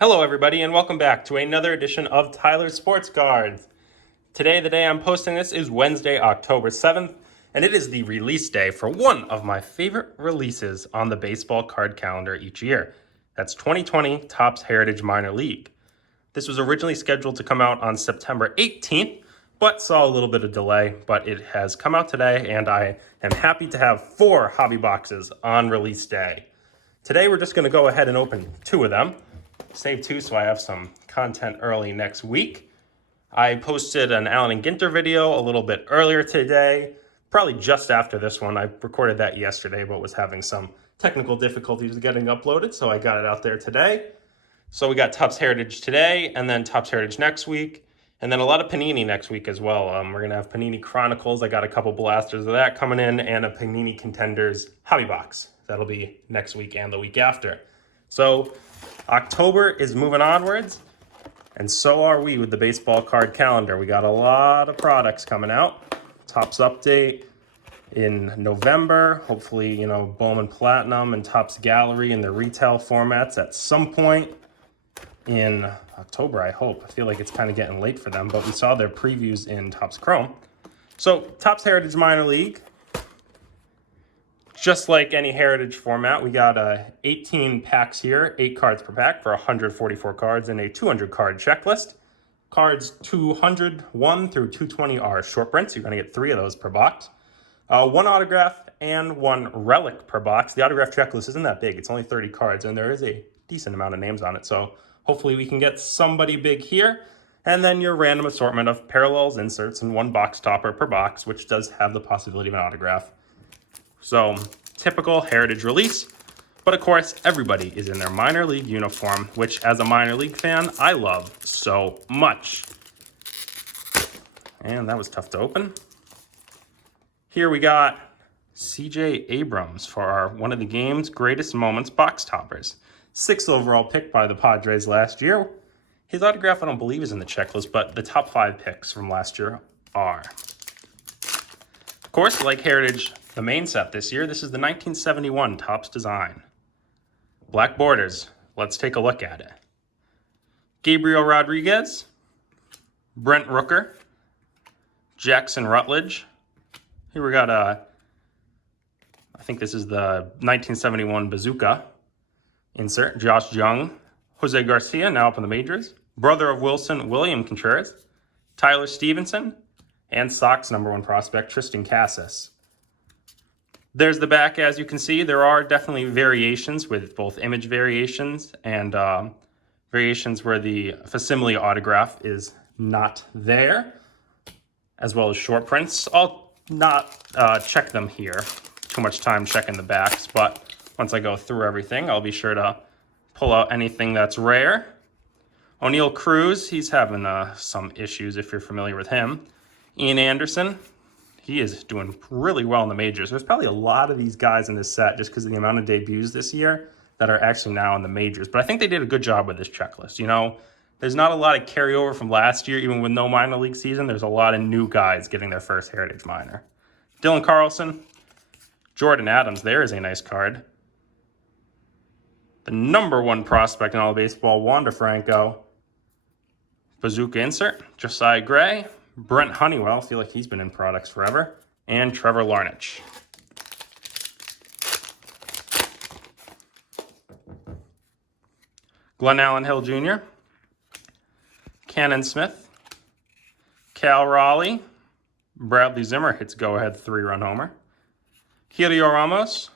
Hello everybody and welcome back to another edition of Tyler's Sports Cards. Today, the day I'm posting this is Wednesday, October 7th, and it is the release day for one of my favorite releases on the baseball card calendar each year. That's 2020 Topps Heritage Minor League. This was originally scheduled to come out on September 18th, but saw a little bit of delay, but it has come out today, and I am happy to have 4 hobby boxes on release day. Today, we're just going to go ahead and open 2 of them. Save 2 so I have some content early next week. I posted an Allen and Ginter video a little bit earlier today, probably just after this one. I recorded that yesterday, but was having some technical difficulties getting uploaded, so I got it out there today. So we got Topps Heritage today, and then Topps Heritage next week, and then a lot of Panini next week as well. We're going to have Panini Chronicles. I got a couple blasters of that coming in, and a Panini Contenders hobby box. That'll be next week and the week after. So October is moving onwards, and so are we with the baseball card calendar. We got a lot of products coming out. Topps Update in November. Hopefully, Bowman Platinum and Topps Gallery in the retail formats at some point in October, I hope. I feel like it's kind of getting late for them, but we saw their previews in Topps Chrome. So, Topps Heritage Minor League. Just like any Heritage format, we got 18 packs here, 8 cards per pack for 144 cards and a 200 card checklist. Cards 201 through 220 are short prints. You're going to get 3 of those per box. 1 autograph and 1 relic per box. The autograph checklist isn't that big. It's only 30 cards, and there is a decent amount of names on it. So hopefully we can get somebody big here. And then your random assortment of parallels, inserts, and 1 box topper per box, which does have the possibility of an autograph. So, typical Heritage release. But of course, everybody is in their minor league uniform, which as a minor league fan, I love so much. And that was tough to open. Here we got C.J. Abrams for our one of the game's greatest moments box toppers. 6th overall pick by the Padres last year. His autograph I don't believe is in the checklist, but the top 5 picks from last year are. Of course, like Heritage, the main set this year, this is the 1971 Topps design. Black borders. Let's take a look at it. Gabriel Rodriguez, Brent Rooker, Jackson Rutledge. Here we got I think this is the 1971 Bazooka insert. Josh Jung, Jose Garcia, now up in the majors. Brother of Wilson, William Contreras, Tyler Stevenson, and Sox #1 prospect Tristan Casas. There's the back, as you can see. There are definitely variations with both image variations and variations where the facsimile autograph is not there, as well as short prints. I'll not check them here. Too much time checking the backs, but once I go through everything, I'll be sure to pull out anything that's rare. O'Neill Cruz, he's having some issues if you're familiar with him. Ian Anderson, he is doing really well in the majors. There's probably a lot of these guys in this set just because of the amount of debuts this year that are actually now in the majors. But I think they did a good job with this checklist. There's not a lot of carryover from last year, even with no minor league season. There's a lot of new guys getting their first Heritage minor. Dylan Carlson, Jordan Adams, there is a nice card. The #1 prospect in all of baseball, Wander Franco. Bazooka insert, Josiah Gray. Brent Honeywell, feel like he's been in products forever. And Trevor Larnach. Glenn Allen Hill Jr. Cannon Smith. Cal Raleigh. Bradley Zimmer hits go-ahead 3-run homer. Helio Ramos.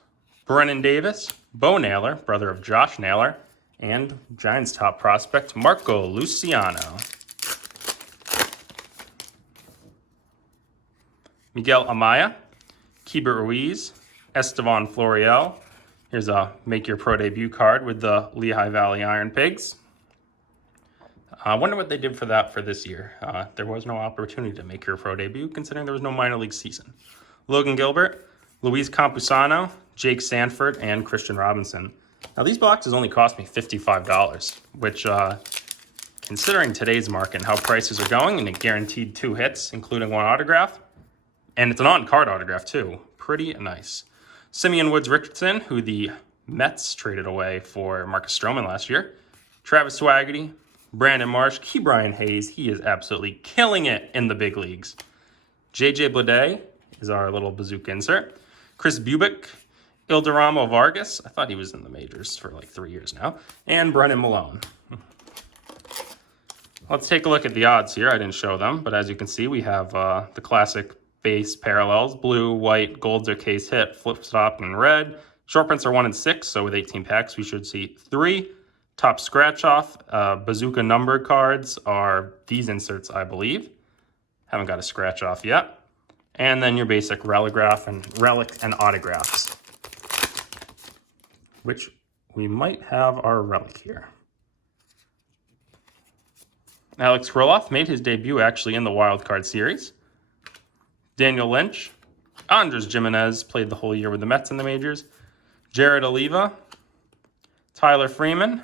Brennan Davis. Bo Naylor, brother of Josh Naylor. And Giants top prospect Marco Luciano. Miguel Amaya, Keibert Ruiz, Estevan Florial. Here's a Make Your Pro Debut card with the Lehigh Valley Iron Pigs. I wonder what they did for that for this year. There was no opportunity to make your pro debut considering there was no minor league season. Logan Gilbert, Luis Campusano, Jake Sanford, and Christian Robinson. Now these boxes only cost me $55, which considering today's market and how prices are going, and it guaranteed 2 hits, including 1 autograph, and it's an on-card autograph too. Pretty nice. Simeon Woods Richardson, who the Mets traded away for Marcus Stroman last year. Travis Swaggerty, Brandon Marsh, Ke'Bryan Hayes. He is absolutely killing it in the big leagues. JJ Bleday is our little bazooka insert. Chris Bubick, Ilderamo Vargas. I thought he was in the majors for like 3 years now. And Brennan Malone. Let's take a look at the odds here. I didn't show them, but as you can see, we have the classic base parallels. Blue, white, golds are case hit, flip stop, and red. Short prints are 1 and 6, so with 18 packs, we should see 3. Top scratch off, bazooka numbered cards are these inserts, I believe. Haven't got a scratch off yet. And then your basic relic and autographs, which we might have our relic here. Alex Kirilloff made his debut actually in the Wild Card Series. Daniel Lynch. Andres Gimenez played the whole year with the Mets in the majors. Jared Oliva. Tyler Freeman.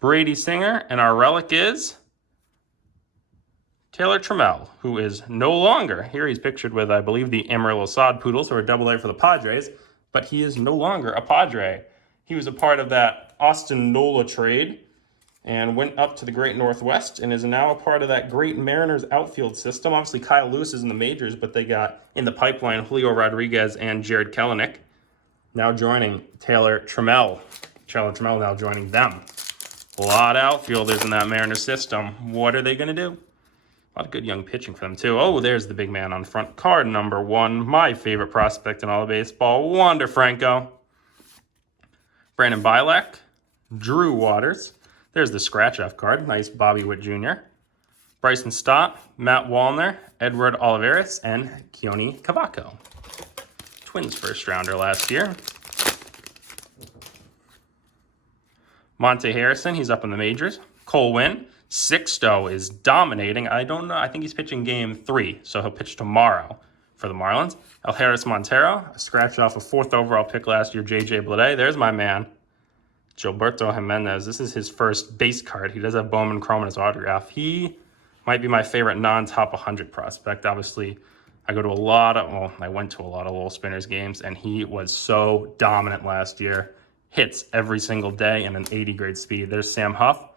Brady Singer. And our relic is Taylor Trammell, who is no longer, here he's pictured with, I believe, the Amarillo Sod Poodles, who are AA for the Padres, but he is no longer a Padre. He was a part of that Austin Nola trade and went up to the Great Northwest and is now a part of that Great Mariners outfield system. Obviously, Kyle Lewis is in the majors, but they got in the pipeline Julio Rodriguez and Jared Kelenic, now joining Taylor Trammell. Taylor Trammell now joining them. A lot of outfielders in that Mariners system. What are they going to do? A lot of good young pitching for them, too. Oh, there's the big man on front. Card number 1, my favorite prospect in all of baseball, Wander Franco. Brandon Bielak, Drew Waters. There's the scratch-off card. Nice Bobby Witt Jr. Bryson Stott, Matt Wallner, Edward Olivares, and Keone Cavaco. Twins first-rounder last year. Monte Harrison, he's up in the majors. Cole Winn. Sixto is dominating. I don't know. I think he's pitching game 3, so he'll pitch tomorrow for the Marlins. El Harris Montero, a scratch off a 4th overall pick last year, JJ Bleday. There's my man, Gilberto Jimenez. This is his first base card. He does have Bowman Chrome in his autograph. He might be my favorite non-top 100 prospect. Obviously, I went to a lot of Lowell Spinners games, and he was so dominant last year. Hits every single day and an 80 grade speed. There's Sam Huff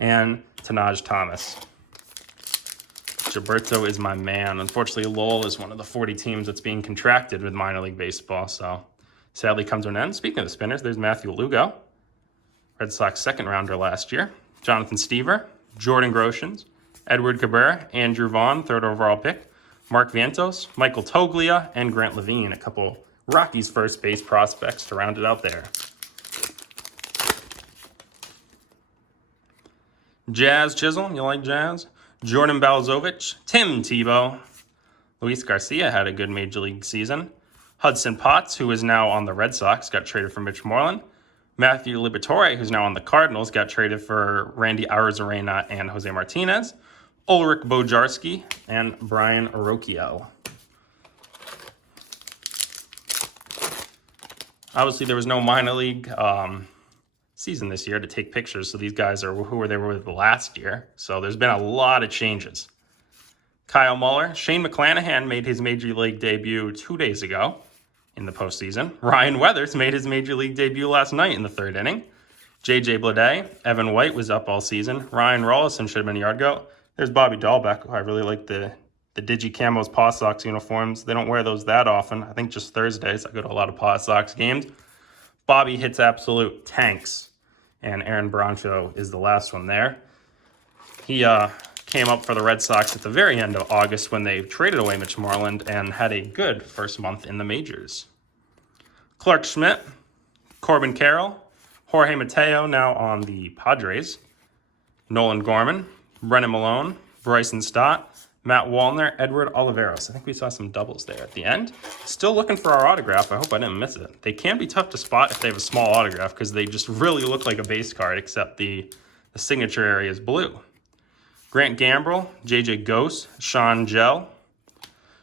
and Tanaj Thomas. Gilberto is my man. Unfortunately, Lowell is one of the 40 teams that's being contracted with minor league baseball, so sadly comes to an end. Speaking of the Spinners, there's Matthew Lugo, Red Sox second rounder last year. Jonathan Stever, Jordan Groshans, Edward Cabrera, Andrew Vaughn, 3rd overall pick, Mark Vientos, Michael Toglia, and Grant Levine, a couple Rockies first base prospects to round it out there. Jazz Chisholm, you like Jazz? Jordan Balzovich, Tim Tebow. Luis Garcia had a good major league season. Hudson Potts, who is now on the Red Sox, got traded for Mitch Moreland. Matthew Liberatore, who's now on the Cardinals, got traded for Randy Arozarena and Jose Martinez. Ulrich Bojarski and Brian Arocchio. Obviously, there was no minor league season this year to take pictures, so these guys are who they were with last year. So there's been a lot of changes. Kyle Muller, Shane McClanahan made his major league debut 2 days ago in the postseason. Ryan Weathers made his major league debut last night in the 3rd inning. JJ Bleday, Evan White was up all season. Ryan Rollison should have been a yard goat. There's Bobby Dahlbeck. I really like the Digi Camos Paw Sox uniforms. They don't wear those that often. I think just Thursdays. I go to a lot of Paw Sox games. Bobby hits absolute tanks, and Aaron Broncho is the last one there. He came up for the Red Sox at the very end of August when they traded away Mitch Moreland and had a good first month in the majors. Clark Schmidt, Corbin Carroll, Jorge Mateo now on the Padres, Nolan Gorman, Brennan Malone, Bryson Stott, Matt Wallner, Edward Olivares. I think we saw some doubles there at the end. Still looking for our autograph. I hope I didn't miss it. They can be tough to spot if they have a small autograph because they just really look like a base card, except the signature area is blue. Grant Gambrell, JJ Gose, Sean Gell.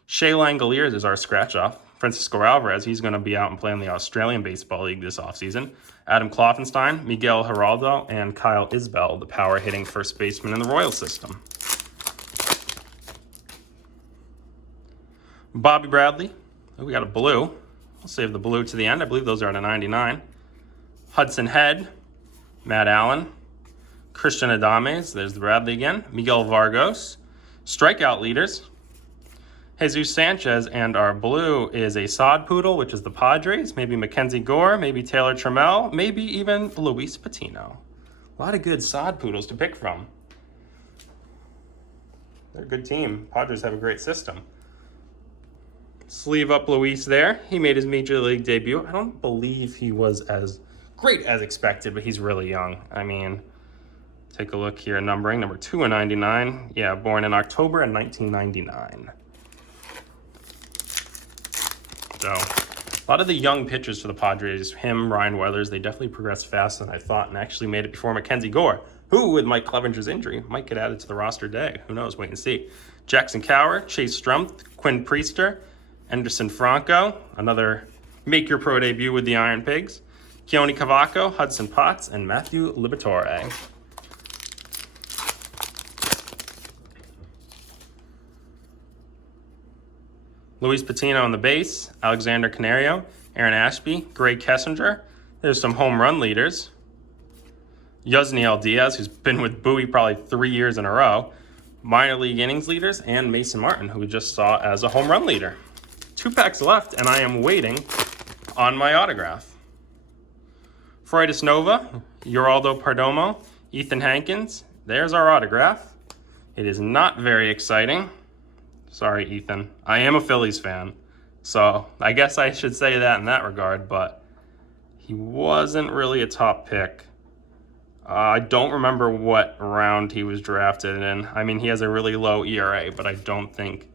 Shea Langoliers is our scratch-off. Francisco Alvarez, he's going to be out and play in the Australian Baseball League this offseason. Adam Kloffenstein, Miguel Geraldo, and Kyle Isbell, the power-hitting first baseman in the Royal system. Bobby Bradley. Oh, we got a blue. I'll save the blue to the end. I believe those are at a 99. Hudson Head. Matt Allen. Christian Adames, there's the Bradley again. Miguel Vargas. Strikeout leaders, Jesus Sanchez, and our blue is a sod poodle, which is the Padres. Maybe Mackenzie Gore, maybe Taylor Trammell, maybe even Luis Patino. A lot of good sod poodles to pick from. They're a good team. Padres have a great system. Sleeve up Luis there. He made his Major League debut. I don't believe he was as great as expected, but he's really young. I mean, take a look here. Numbering, number 2/99. Yeah, born in October of 1999. So, a lot of the young pitchers for the Padres, him, Ryan Weathers, they definitely progressed faster than I thought and actually made it before Mackenzie Gore, who, with Mike Clevenger's injury, might get added to the roster today. Who knows? Wait and see. Jackson Kowar, Chase Strumpf, Quinn Priester, Anderson Franco, another make your pro debut with the Iron Pigs, Keone Cavaco, Hudson Potts, and Matthew Liberatore. Luis Patino on the base, Alexander Canario, Aaron Ashby, Greg Kessinger. There's some home run leaders. Yusniel Diaz, who's been with Bowie probably 3 years in a row. Minor league innings leaders, and Mason Martin, who we just saw as a home run leader. 2 packs left, and I am waiting on my autograph. Freudis Nova, Geraldo Perdomo, Ethan Hankins. There's our autograph. It is not very exciting. Sorry, Ethan. I am a Phillies fan, so I guess I should say that in that regard, but he wasn't really a top pick. I don't remember what round he was drafted in. I mean, he has a really low ERA, but I don't think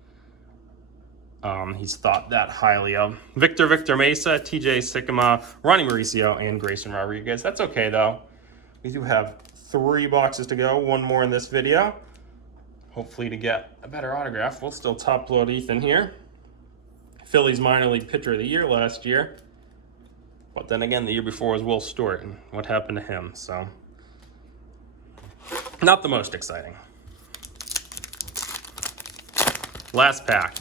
he's thought that highly of. Victor Mesa, TJ Sikkema, Ronnie Mauricio, and Grayson Rodriguez. That's okay, though. We do have 3 boxes to go, 1 more in this video. Hopefully to get a better autograph. We'll still top load Ethan here. Phillies minor league pitcher of the year last year. But then again, the year before was Will Stewart, and what happened to him, so. Not the most exciting. Last pack.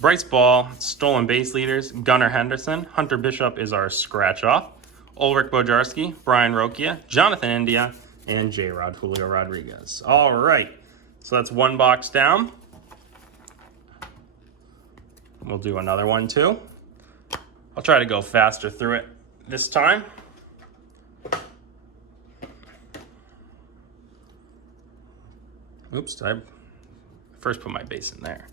Bryce Ball, stolen base leaders, Gunnar Henderson. Hunter Bishop is our scratch off. Ulrich Bojarski, Brian Rokia, Jonathan India, and J-Rod Julio Rodriguez. All right, so that's 1 box down. We'll do another one too. I'll try to go faster through it this time. Oops, did I first put my base in there?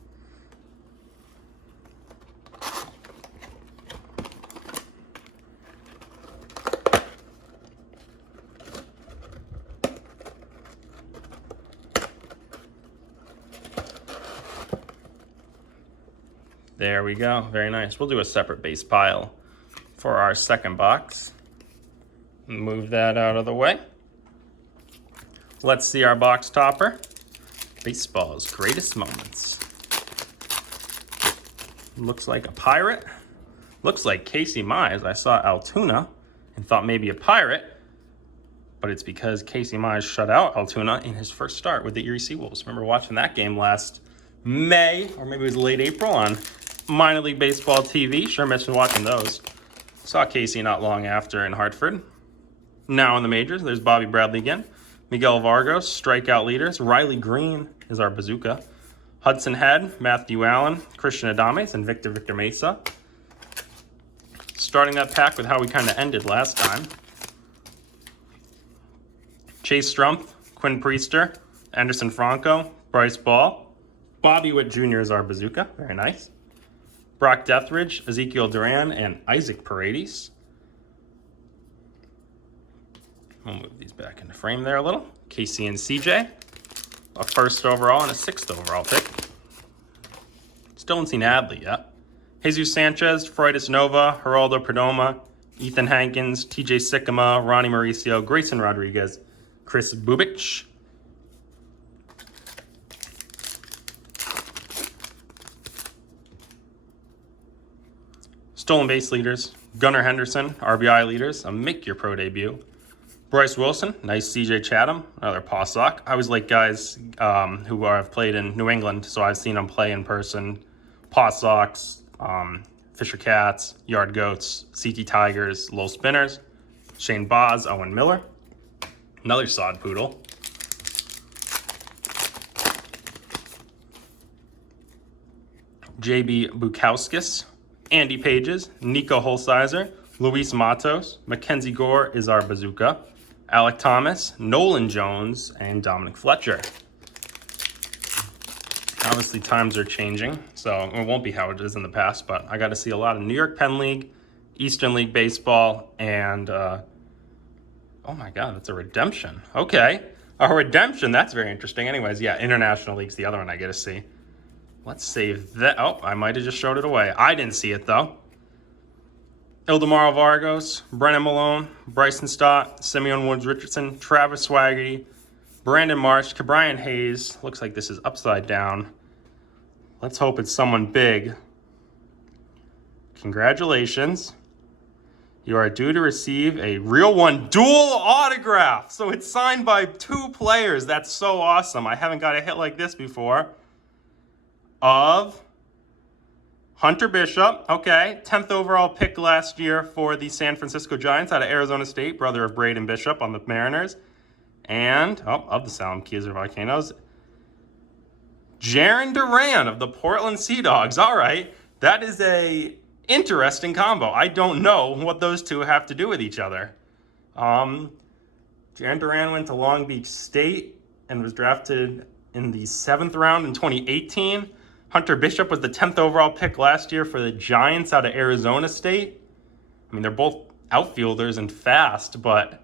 There we go. Very nice. We'll do a separate base pile for our second box. Move that out of the way. Let's see our box topper. Baseball's greatest moments. Looks like a Pirate. Looks like Casey Mize. I saw Altoona and thought maybe a Pirate, but it's because Casey Mize shut out Altoona in his first start with the Erie Seawolves. Remember watching that game last May, or maybe it was late April on Minor League Baseball TV. Sure missed watching those. Saw Casey not long after in Hartford. Now in the majors, there's Bobby Bradley again. Miguel Vargas, strikeout leaders. Riley Green is our bazooka. Hudson Head, Matthew Allen, Christian Adames, and Victor Mesa. Starting that pack with how we kind of ended last time. Chase Strumpf, Quinn Priester, Anderson Franco, Bryce Ball. Bobby Witt Jr. is our bazooka. Very nice. Brock Deathridge, Ezekiel Duran, and Isaac Paredes. We'll move these back into frame there a little. Casey and CJ. A 1st overall and a 6th overall pick. Still haven't seen Adley yet. Jesus Sanchez, Freudis Nova, Geraldo Perdomo, Ethan Hankins, TJ Sikkema, Ronnie Mauricio, Grayson Rodriguez, Chris Bubich. Stolen base leaders, Gunnar Henderson, RBI leaders, a make your pro debut. Bryce Wilson, nice CJ Chatham, another paw sock. I always like guys who have played in New England, so I've seen them play in person. Paw socks, Fisher Cats, Yard Goats, CT Tigers, Low Spinners. Shane Boz, Owen Miller. Another Sod Poodle. JB Bukowskis, Andy Pages, Nico Holsizer, Luis Matos, Mackenzie Gore is our bazooka, Alec Thomas, Nolan Jones, and Dominic Fletcher. Obviously, times are changing, so it won't be how it is in the past, but I got to see a lot of New York Penn League, Eastern League Baseball, and, oh my God, that's a redemption. Okay, a redemption, that's very interesting. Anyways, yeah, International League's the other one I get to see. Let's save that. Oh, I might have just showed it away. I didn't see it, though. Ildemaro Vargos, Brennan Malone, Bryson Stott, Simeon Woods-Richardson, Travis Swaggerty, Brandon Marsh, Ke'Bryan Hayes. Looks like this is upside down. Let's hope it's someone big. Congratulations. You are due to receive a Real One dual autograph. So it's signed by 2 players. That's so awesome. I haven't got a hit like this before. Of Hunter Bishop, okay, 10th overall pick last year for the San Francisco Giants out of Arizona State, brother of Braden Bishop on the Mariners, and, of the Salem Keyser Volcanoes, Jarren Duran of the Portland Sea Dogs. All right, that is a interesting combo. I don't know what those two have to do with each other. Jarren Duran went to Long Beach State and was drafted in the 7th round in 2018. Hunter Bishop was the 10th overall pick last year for the Giants out of Arizona State. I mean, they're both outfielders and fast, but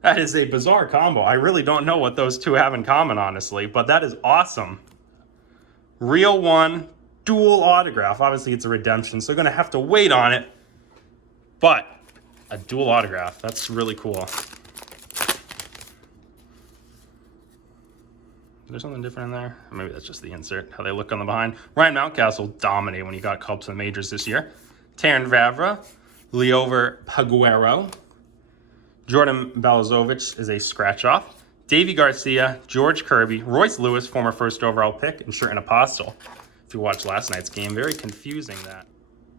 that is a bizarre combo. I really don't know what those two have in common, honestly, but that is awesome. Real One, dual autograph. Obviously, it's a redemption, so they're going to have to wait on it, but a dual autograph. That's really cool. Is there something different in there? Or maybe that's just the insert, how they look on the behind. Ryan Mountcastle dominated when he got called to the majors this year. Taryn Vavra, Leover Paguero. Jordan Balazovic is a scratch-off. Davey Garcia, George Kirby, Royce Lewis, former 1st overall pick, and Sherton Apostle. If you watched last night's game, very confusing that.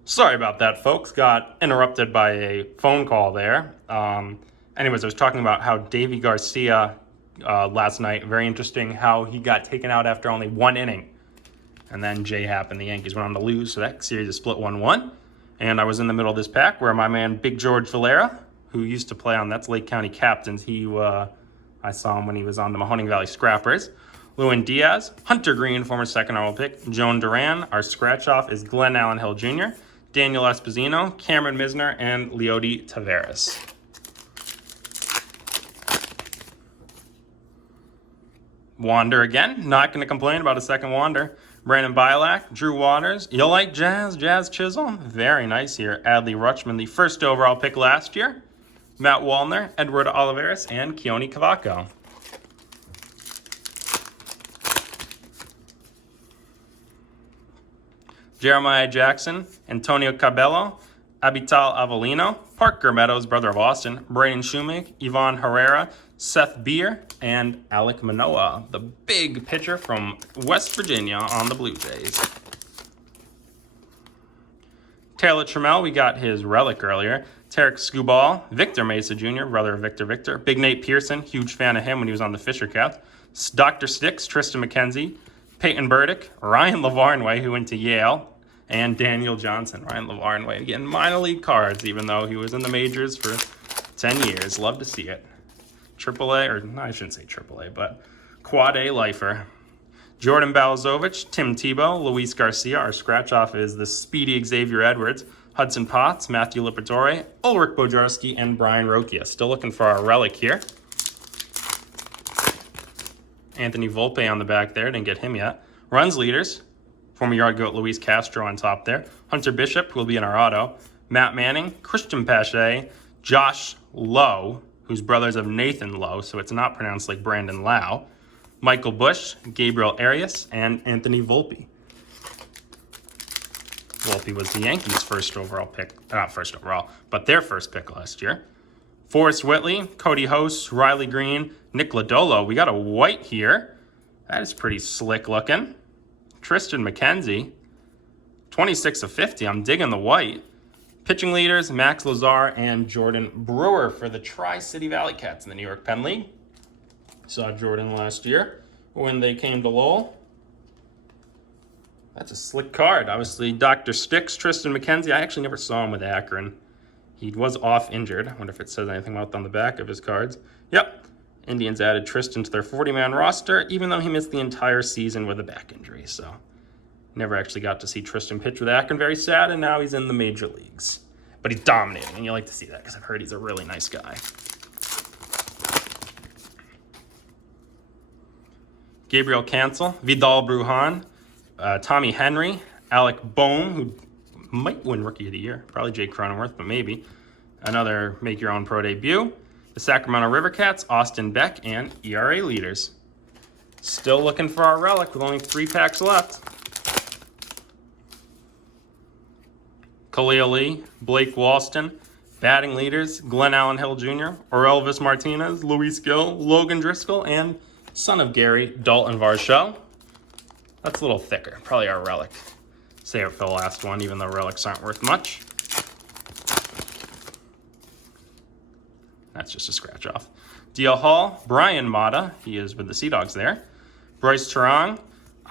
Sorry about that, folks. Got interrupted by a phone call there. Anyways, I was talking about how Davey Garcia last night. Very interesting how he got taken out after only 1 inning. And then Jay happened. The Yankees went on to lose, so that series is split 1-1. And I was in the middle of this pack where my man Big George Valera, who used to play on that's Lake County Captains, I saw him when he was on the Mahoning Valley Scrappers. Lewin Diaz, Hunter Green, former 2nd overall pick, Joan Duran. Our scratch-off is Glenn Allen Hill Jr., Daniel Esposito, Cameron Misner, and Leody Taveras. Wander again. Not going to complain about a second Wander. Brandon Bielak, Drew Waters. You like Jazz? Jazz Chisholm. Very nice here. Adley Rutschman, the 1st overall pick last year. Matt Wallner, Edward Olivares, and Keone Cavaco. Jeremiah Jackson, Antonio Cabello, Abital Avellino, Parker Meadows, brother of Austin, Braden Shoemake, Yvonne Herrera, Seth Beer, and Alek Manoah, the big pitcher from West Virginia on the Blue Jays. Taylor Trammell, we got his relic earlier. Tarek Skubal, Victor Mesa Jr., brother of Victor. Big Nate Pearson, huge fan of him when he was on the Fisher Cats. Dr. Sticks, Tristan McKenzie, Peyton Burdick, Ryan Lavarnway, who went to Yale, and Daniel Johnson. Ryan Lavarnway getting minor league cards, even though he was in the majors for 10 years. Love to see it. AAA, or no, I shouldn't say AAA, but Quad A lifer. Jordan Balazovic, Tim Tebow, Luis Garcia. Our scratch-off is the speedy Xavier Edwards, Hudson Potts, Matthew Liberatore, Ulrich Bojarski, and Brian Rokia. Still looking for our relic here. Anthony Volpe on the back there. Didn't get him yet. Runs leaders. Former yard goat Luis Castro on top there. Hunter Bishop, who will be in our auto. Matt Manning, Christian Pache, Josh Lowe, whose brothers of Nathan Lowe, so it's not pronounced like Brandon Lau. Michael Bush, Gabriel Arias, and Anthony Volpe. Volpe was the Yankees' 1st overall pick. Not 1st overall, but their 1st pick last year. Forrest Whitley, Cody Host, Riley Green, Nick Lodolo. We got a white here. That is pretty slick looking. Tristan McKenzie, 26 of 50. I'm digging the white. Pitching leaders, Max Lazar and Jordan Brewer for the Tri-City Valley Cats in the New York Penn League. Saw Jordan last year when they came to Lowell. That's a slick card. Obviously, Dr. Sticks, Tristan McKenzie. I actually never saw him with Akron. He was off injured. I wonder if it says anything about on the back of his cards. Yep. Indians added Tristan to their 40-man roster, even though he missed the entire season with a back injury. So never actually got to see Tristan pitch with Akron. Very sad, and now he's in the major leagues. But he's dominating, and you like to see that because I've heard he's a really nice guy. Gabriel Cancel, Vidal Brujan, Tommy Henry, Alec Bohm, who might win Rookie of the Year. Probably Jake Cronenworth, but maybe. Another make-your-own pro debut. The Sacramento River Cats, Austin Beck, and ERA leaders. Still looking for our relic with only 3 packs left. Khalil Lee, Blake Walston, batting leaders, Glenn Allen Hill Jr., Orelvis Martinez, Luis Gill, Logan Driscoll, and son of Gary, Dalton Varsho. That's a little thicker, probably our relic. Save it for the last one, even though relics aren't worth much. That's just a scratch off. DL Hall, Brian Mata, he is with the Sea Dogs there. Bryce Turang,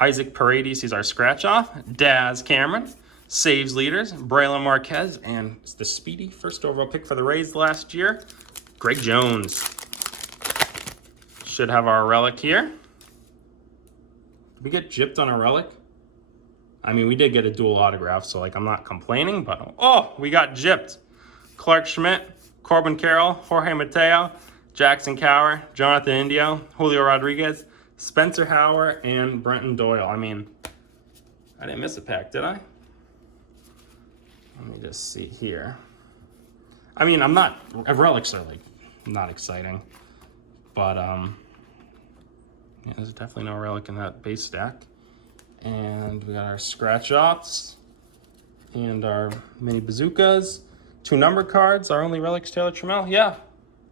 Isaac Paredes, he's our scratch off. Daz Cameron, saves leaders, Braylon Marquez, and the speedy first overall pick for the Rays last year, Greg Jones. Should have our relic here. Did we get gypped on a relic? I mean, we did get a dual autograph, so like I'm not complaining, but oh, we got gypped. Clark Schmidt, Corbin Carroll, Jorge Mateo, Jackson Cower, Jonathan Indio, Julio Rodriguez, Spencer Howard, and Brenton Doyle. I mean, I didn't miss a pack, did I? Let me just see here. I mean, relics are like not exciting, but yeah, there's definitely no relic in that base stack. And we got our scratch offs and our mini bazookas. 2 number cards, our only relics, Taylor Trammell. Yeah,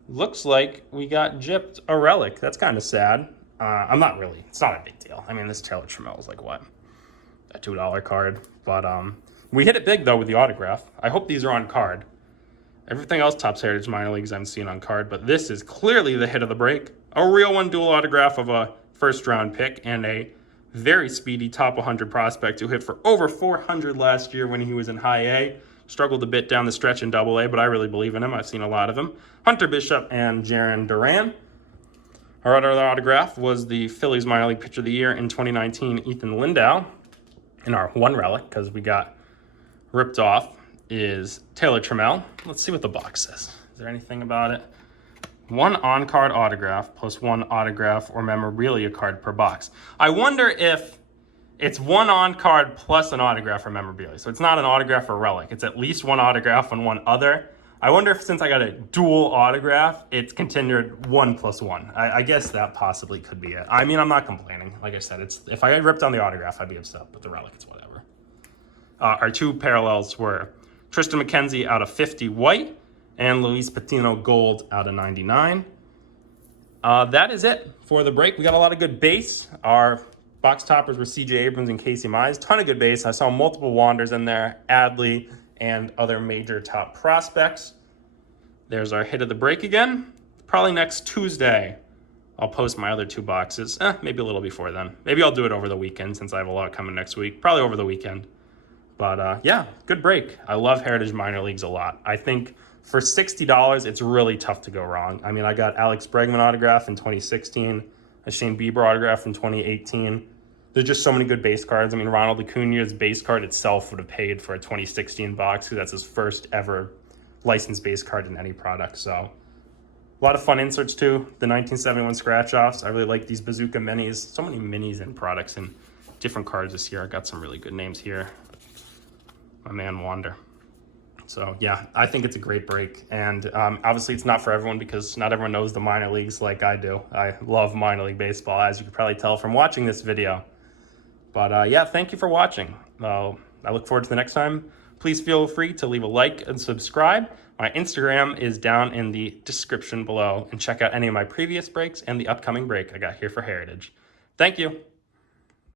looks like we got gypped a relic. That's kind of sad. It's not a big deal. I mean, this Taylor Trammell is like what? A $2 card. But we hit it big though with the autograph. I hope these are on card. Everything else Topps Heritage Minor Leagues I'm seeing on card, but this is clearly the hit of the break. A real one, dual autograph of a first round pick and a very speedy top 100 prospect who hit for over 400 last year when he was in high A. Struggled a bit down the stretch in double A, but I really believe in him. I've seen a lot of him. Hunter Bishop and Jaron Duran. Our other autograph was the Phillies Minor League Pitcher of the Year in 2019, Ethan Lindau. And our one relic, because we got ripped off, is Taylor Trammell. Let's see what the box says. Is there anything about it? 1 on-card autograph plus 1 autograph or memorabilia card per box. I wonder if it's 1 on-card plus an autograph or memorabilia. So it's not an autograph or relic. It's at least 1 autograph and 1 other. I wonder if since I got a dual autograph, it's continued 1 plus 1. I guess that possibly could be it. I mean, I'm not complaining. Like I said, if I ripped on the autograph, I'd be upset. But the relic, it's whatever. Our 2 parallels were Tristan McKenzie out of 50 white and Luis Patino gold out of 99. That is it for the break. We got a lot of good base. Our box toppers were CJ Abrams and Casey Mize. Ton of good base. I saw multiple Wanders in there, Adley, and other major top prospects. There's our hit of the break again. Probably next Tuesday, I'll post my other 2 boxes. Maybe a little before then. Maybe I'll do it over the weekend since I have a lot coming next week. Probably over the weekend. But yeah, good break. I love Heritage Minor Leagues a lot. I think for $60, it's really tough to go wrong. I mean, I got Alex Bregman autograph in 2016, a Shane Bieber autograph in 2018. There's just so many good base cards. I mean, Ronald Acuna's base card itself would have paid for a 2016 box because that's his first ever licensed base card in any product. So a lot of fun inserts too. The 1971 scratch offs. I really like these Bazooka minis. So many minis and products and different cards this year. I got some really good names here. My man Wander. So yeah, I think it's a great break. And obviously it's not for everyone because not everyone knows the minor leagues like I do. I love minor league baseball, as you can probably tell from watching this video. But yeah, thank you for watching. I look forward to the next time. Please feel free to leave a like and subscribe. My Instagram is down in the description below, and check out any of my previous breaks and the upcoming break I got here for Heritage. Thank you.